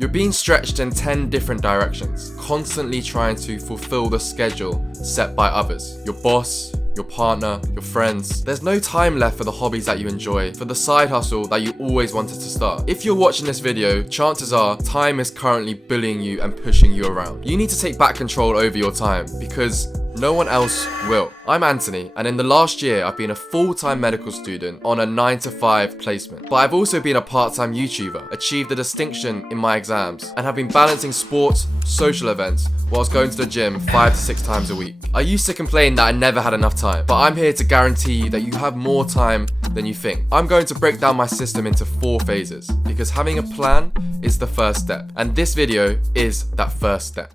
You're being stretched in 10 different directions, constantly trying to fulfill the schedule set by others. Your boss, your partner, your friends. There's no time left for the hobbies that you enjoy, for the side hustle that you always wanted to start. If you're watching this video, chances are time is currently bullying you and pushing you around. You need to take back control over your time because no one else will. I'm Anthony, and in the last year, I've been a full-time medical student on a 9-to-5 placement. But I've also been a part-time YouTuber, achieved a distinction in my exams, and have been balancing sports, social events, whilst going to the gym 5 to 6 times a week. I used to complain that I never had enough time, but I'm here to guarantee you that you have more time than you think. I'm going to break down my system into 4 phases, because having a plan is the first step, and this video is that first step.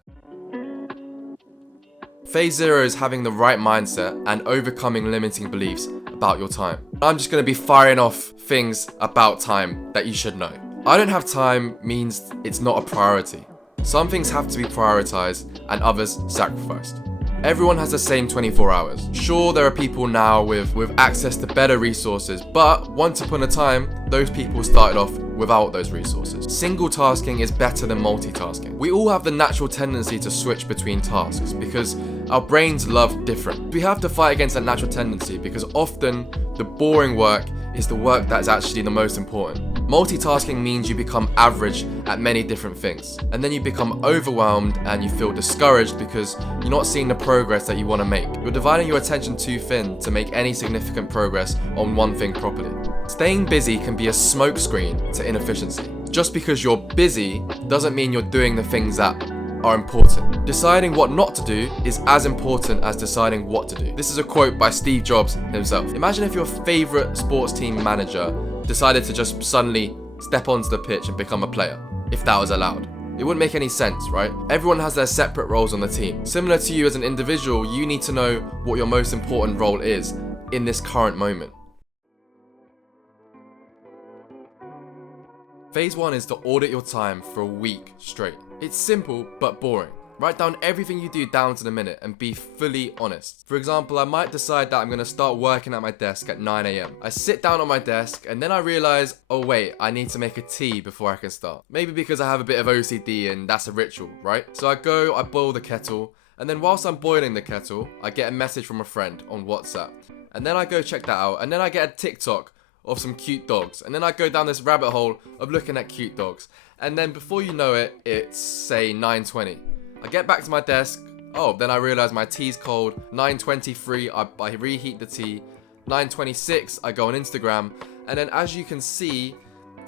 Phase 0 is having the right mindset and overcoming limiting beliefs about your time. I'm just going to be firing off things about time that you should know. I don't have time means it's not a priority. Some things have to be prioritized and others sacrificed. Everyone has the same 24 hours. Sure, there are people now with access to better resources, but once upon a time, those people started off without those resources. Single tasking is better than multitasking. We all have the natural tendency to switch between tasks because our brains love different. We have to fight against that natural tendency because often the boring work is the work that is actually the most important. Multitasking means you become average at many different things, and then you become overwhelmed and you feel discouraged because you're not seeing the progress that you want to make. You're dividing your attention too thin to make any significant progress on one thing properly. Staying busy can be a smokescreen to inefficiency. Just because you're busy doesn't mean you're doing the things that are important. Deciding what not to do is as important as deciding what to do. This is a quote by Steve Jobs himself. Imagine if your favorite sports team manager decided to just suddenly step onto the pitch and become a player, if that was allowed. It wouldn't make any sense, right? Everyone has their separate roles on the team. Similar to you as an individual, you need to know what your most important role is in this current moment. Phase 1 is to audit your time for a week straight. It's simple but boring. Write down everything you do down to the minute and be fully honest. For example, I might decide that I'm going to start working at my desk at 9 a.m. I sit down on my desk and then I realize, oh wait, I need to make a tea before I can start. Maybe because I have a bit of OCD and that's a ritual, right? So I boil the kettle, and then whilst I'm boiling the kettle, I get a message from a friend on WhatsApp. And then I go check that out, and then I get a TikTok of some cute dogs, and then I go down this rabbit hole of looking at cute dogs. And then before you know it, it's say 9:20. I get back to my desk, then I realize my tea's cold. 9:23, I reheat the tea. 9:26, I go on Instagram, and then as you can see,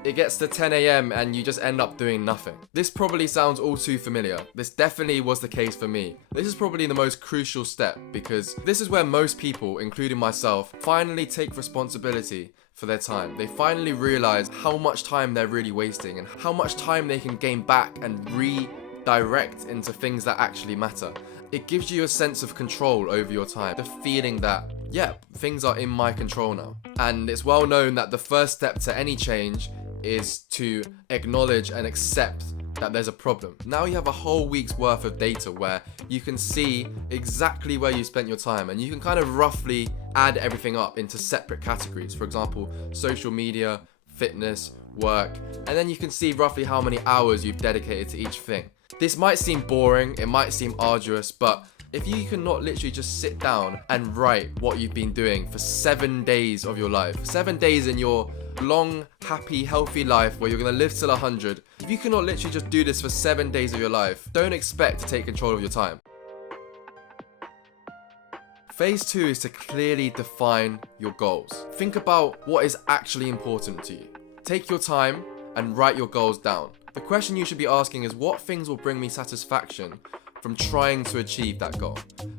it gets to 10 a.m. and you just end up doing nothing. This probably sounds all too familiar. This definitely was the case for me. This is probably the most crucial step because this is where most people, including myself, finally take responsibility for their time. They finally realize how much time they're really wasting and how much time they can gain back and redirect into things that actually matter. It gives you a sense of control over your time, the feeling that, yeah, things are in my control now. And it's well known that the first step to any change is to acknowledge and accept that there's a problem. Now you have a whole week's worth of data where you can see exactly where you spent your time, and you can kind of roughly add everything up into separate categories. For example, social media, fitness, work, and then you can see roughly how many hours you've dedicated to each thing. This might seem boring, it might seem arduous, but if you cannot literally just sit down and write what you've been doing for 7 days of your life, 7 days in your long, happy, healthy life where you're going to live till 100, if you cannot literally just do this for 7 days of your life, don't expect to take control of your time. Phase 2 is to clearly define your goals. Think about what is actually important to you. Take your time and write your goals down. The question you should be asking is, what things will bring me satisfaction from trying to achieve that goal?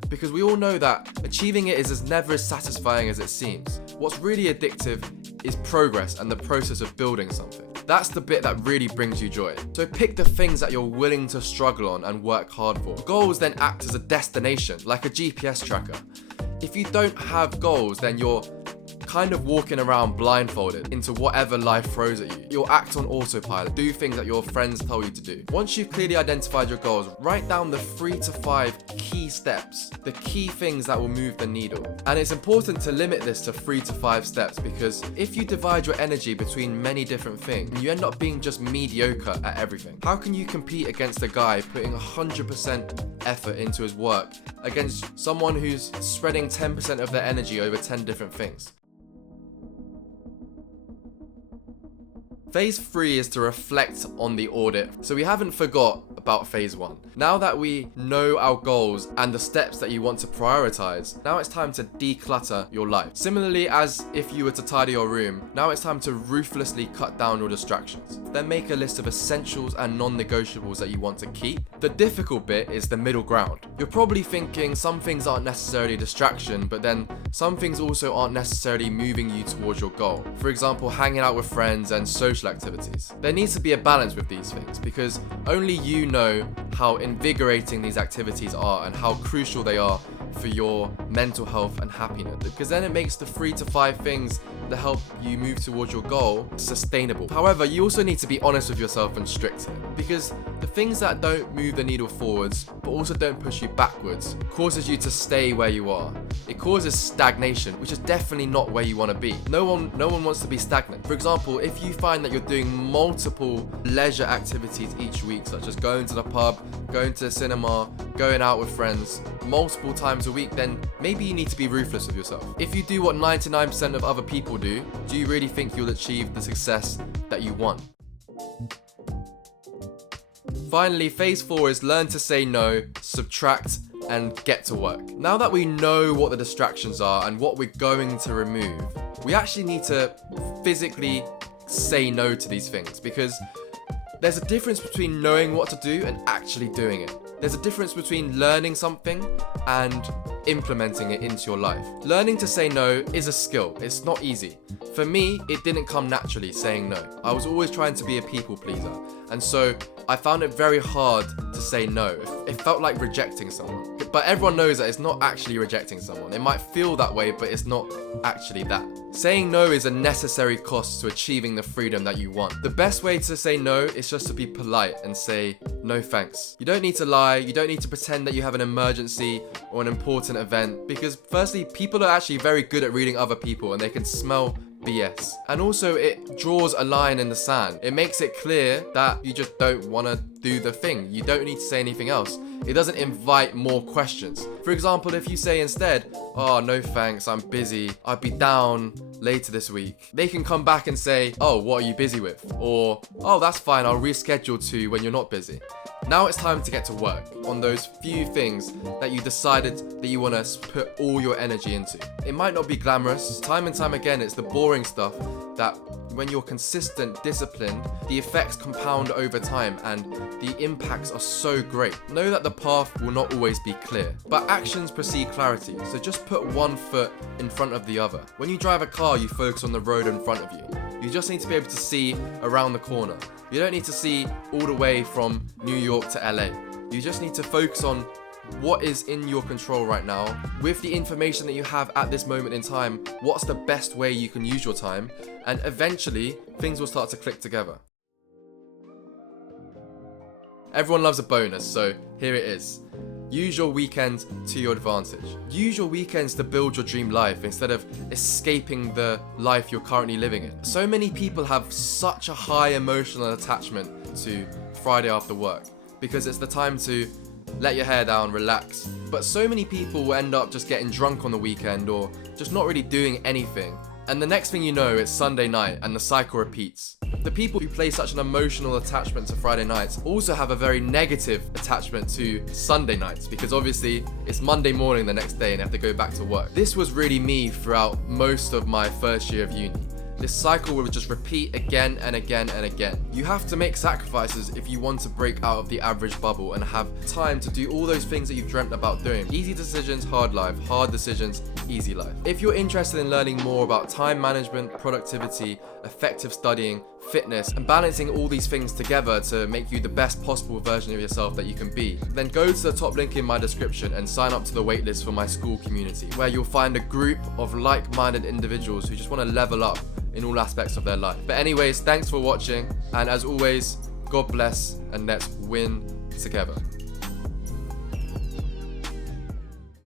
Because we all know that achieving it is never as satisfying as it seems. What's really addictive is progress and the process of building something. That's the bit that really brings you joy. So pick the things that you're willing to struggle on and work hard for. Goals then act as a destination, like a GPS tracker. If you don't have goals, then you're kind of walking around blindfolded into whatever life throws at you. You'll act on autopilot, do things that your friends tell you to do. Once you've clearly identified your goals, write down the 3 to 5 key steps, the key things that will move the needle. And it's important to limit this to 3 to 5 steps, because if you divide your energy between many different things, you end up being just mediocre at everything. How can you compete against a guy putting 100% effort into his work against someone who's spreading 10% of their energy over 10 different things? Phase 3 is to reflect on the audit. So we haven't forgot about phase 1. Now that we know our goals and the steps that you want to prioritize, now it's time to declutter your life. Similarly, as if you were to tidy your room, now it's time to ruthlessly cut down your distractions. Then make a list of essentials and non-negotiables that you want to keep. The difficult bit is the middle ground. You're probably thinking some things aren't necessarily a distraction, but then some things also aren't necessarily moving you towards your goal. For example, hanging out with friends and social activities. There needs to be a balance with these things, because only you know how invigorating these activities are and how crucial they are for your mental health and happiness, because then it makes the 3 to 5 things that help you move towards your goal sustainable. However, you also need to be honest with yourself and strict here, because the things that don't move the needle forwards but also don't push you backwards causes you to stay where you are. It causes stagnation, which is definitely not where you want to be. No one wants to be stagnant. For example, if you find that you're doing multiple leisure activities each week, such as going to the pub, going to the cinema, going out with friends multiple times a week, then maybe you need to be ruthless with yourself. If you do what 99% of other people do you really think you'll achieve the success that you want? Finally, phase 4 is learn to say no, subtract, and get to work. Now that we know what the distractions are and what we're going to remove, we actually need to physically say no to these things, because there's a difference between knowing what to do and actually doing it. There's a difference between learning something and implementing it into your life. Learning to say no is a skill. It's not easy. For me, it didn't come naturally saying no. I was always trying to be a people pleaser. And so I found it very hard to say no. It felt like rejecting someone. But everyone knows that it's not actually rejecting someone. It might feel that way, but it's not actually that. Saying no is a necessary cost to achieving the freedom that you want. The best way to say no is just to be polite and say no thanks. You don't need to lie. You don't need to pretend that you have an emergency or an important event, because firstly, people are actually very good at reading other people and they can smell BS. And also, it draws a line in the sand. It makes it clear that you just don't want to do the thing. You don't need to say anything else. It doesn't invite more questions. For example, if you say instead, "Oh, no thanks, I'm busy. I'll be down later this week," they can come back and say, "Oh, what are you busy with?" Or, "Oh, that's fine, I'll reschedule to when you're not busy." Now it's time to get to work on those few things that you decided that you want to put all your energy into. It might not be glamorous. Time and time again, it's the boring stuff that when you're consistent, disciplined, the effects compound over time and the impacts are so great. Know that the path will not always be clear, but actions precede clarity, so just put one foot in front of the other. When you drive a car, you focus on the road in front of you. You just need to be able to see around the corner. You don't need to see all the way from New York to LA. You just need to focus on what is in your control right now. With the information that you have at this moment in time, what's the best way you can use your time? And eventually, things will start to click together. Everyone loves a bonus, so here it is. Use your weekend to your advantage. Use your weekends to build your dream life instead of escaping the life you're currently living in. So many people have such a high emotional attachment to Friday after work because it's the time to let your hair down, relax. But so many people will end up just getting drunk on the weekend or just not really doing anything. And the next thing you know, it's Sunday night and the cycle repeats. The people who place such an emotional attachment to Friday nights also have a very negative attachment to Sunday nights, because obviously it's Monday morning the next day and they have to go back to work. This was really me throughout most of my first year of uni. This cycle will just repeat again and again and again. You have to make sacrifices if you want to break out of the average bubble and have time to do all those things that you've dreamt about doing. Easy decisions, hard life. Hard decisions, easy life. If you're interested in learning more about time management, productivity, effective studying, fitness, and balancing all these things together to make you the best possible version of yourself that you can be, then go to the top link in my description and sign up to the waitlist for my school community, where you'll find a group of like-minded individuals who just want to level up in all aspects of their life. But anyways, thanks for watching, and as always, God bless, and let's win together.